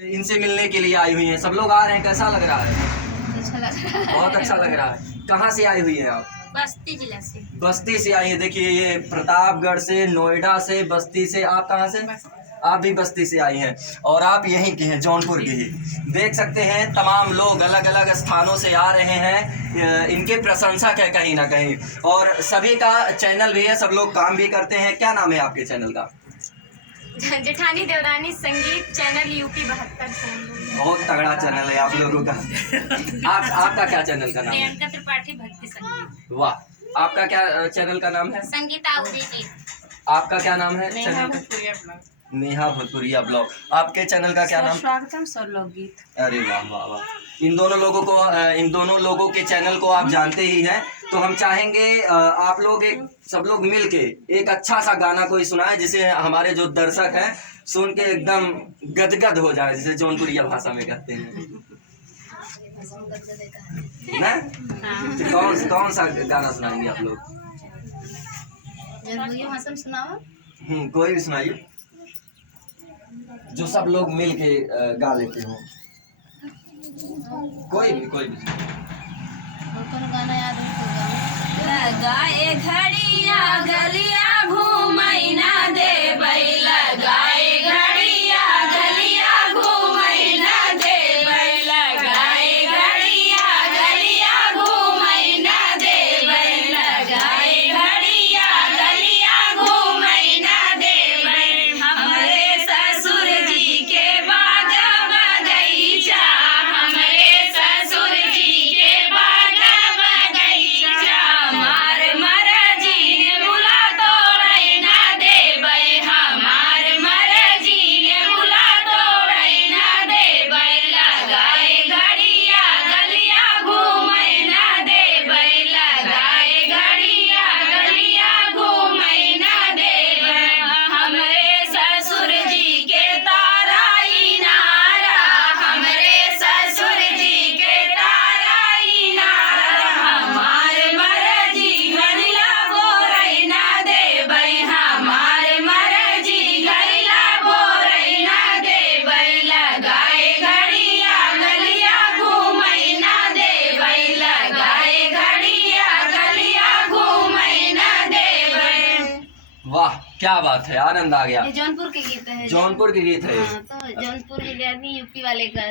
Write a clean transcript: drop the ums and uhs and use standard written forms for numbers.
इनसे मिलने के लिए आई हुई हैं, सब लोग आ रहे हैं। कैसा लग रहा है? अच्छा लग रहा है। बहुत अच्छा लग रहा है। कहाँ से आई हुई हैं आप? बस्ती जिला से। बस्ती से आई है। देखिए ये प्रतापगढ़ से, नोएडा से, बस्ती से। आप कहाँ से? आप भी बस्ती से आई हैं और आप यहीं के हैं, जौनपुर के ही। देख सकते हैं तमाम लोग अलग अलग स्थानों से आ रहे हैं। इनके प्रशंसक है कहीं ना कहीं, और सभी का चैनल भी है, सब लोग काम भी करते हैं। क्या नाम है आपके चैनल का? जेठानी देवरानी संगीत चैनल यूपी 72। बहुत तगड़ा चैनल है आप लोगों का। आपका क्या चैनल का नाम है? प्रियंका त्रिपाठी भक्ति संगीत। वाह। आपका क्या चैनल का नाम है? संगीत आहुरी जी। आपका क्या नाम है चैनल का? नेहा भोजपुरिया ब्लॉग। आपके चैनल का क्या नाम? स्वागतम सर लोकगीत। अरे वाह वाह वाह। इन दोनों लोगों के चैनल को आप जानते ही हैं, तो हम चाहेंगे आप लोग सब लोग मिलके एक अच्छा सा गाना कोई सुनाए, जिसे हमारे जो दर्शक हैं सुन के एकदम गदगद हो जाए, जिसे जौनपुरिया भाषा में कहते हैं ना। तो कौन सा गाना सुनाएंगे आप लोग? जौनपुरिया भाषा में सुनाओ। कोई भी सुनाइए जो सब लोग मिल के गा लेते हो। कोई भी गाना याद लगाए घड़िया गलिया घूमैना देबै, लगाए घड़िया गलिया घूमैना देबै, लगाए घड़िया गलिया घूमैना देबै, लगाए घड़िया गलिया घूमैना देबै। हमरे ससुर जी के बाग बगैचा, हमरे ससुर जी के बाग बगैचा, हमार मरजी ने मुला तोड़ै ना देबै, हमार मरजी ने मुला तोड़ै ना देबै, लगाए घड़िया गलिया घूमै ना देबै, लगाए घड़िया गलिया घूमै ना देबै। हमरे ससुर जी के तारा इनारा, हमरे ससुर जी के तारा इनारा, हमार मरजी घड़िया बोरै ना देबै, हमार मरजी घड़िया बोरै ना देबै, लगाए घड़िया गलिया घूमै ना देबै, लगाए घड़िया गलिया घूमै ना देबै। वाह, क्या बात है, आनंद आ गया। ये जौनपुर के गीत है। जौनपुर के गीत है। हाँ, तो जौनपुर यूपी वाले का